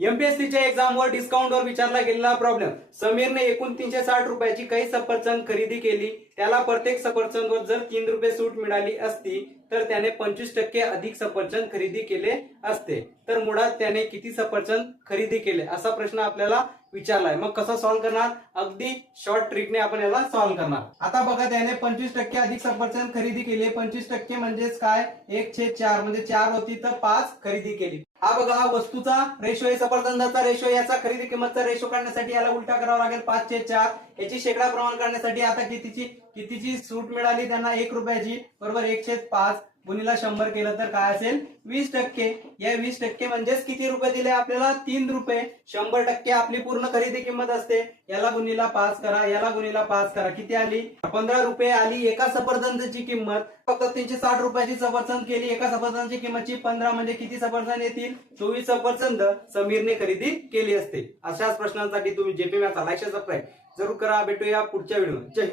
एमपीएससीच्या एक्झामवर डिस्काउंटवर विचारला गेलेला प्रॉब्लेम. समीरने एकूण 360 रुपयाची काही सफरचंद खरेदी केली. त्याला प्रत्येक सफरचंदवर जर 3 रुपये सूट मिळाली असती तर त्याने 25% अधिक सफरचंद खरेदी केले असते. तर मुळात त्याने किती सफरचंद खरेदी केले असा प्रश्न आपल्याला विचारलाय. मग कसं सॉल्व्ह करणार? अगदी शॉर्ट ट्रिकने आपण याला सॉल्व्ह करणार. आता बघा, त्याने 25% अधिक सफरचंद खरेदी केले. 25% म्हणजेच काय? 1/4 म्हणजे 4 होती तर 5 खरेदी केली. हा बघा, हा वस्तूचा रेशो आहे, सफरचंदाचा रेशो, याचा खरेदी किंमतचा रेशो काढण्यासाठी याला उलटा करावा लागेल. 5/4 याची शेकडा प्रमाण काढण्यासाठी आता कितीची सूट मिळाली त्यांना? 1 रुपयाची, बरोबर. 1/5 गुणिला 100 केलं तर काय असेल? 20%. या 20% म्हणजेच किती रुपये दिले आपल्याला? 3 रुपये. 100% आपली पूर्ण खरेदी किंमत असते. याला गुणिला 5 करा, याला गुणिला 5 करा, किती आली? 15 रुपये आली एका सफरचंदाची किंमत. फक्त 360 रुपयाची सफरचंद केली. एका सफरचंदाची किंमतची 15 म्हणजे किती सफरचंद येतील? 24 सफरचंद समीरने खरेदी केली असते. अशाच प्रश्नांसाठी तुम्ही जेपी मॅथ्स लाईक, सबस्क्राईब जरूर करा. भेटूया पुढच्या व्हिडिओ.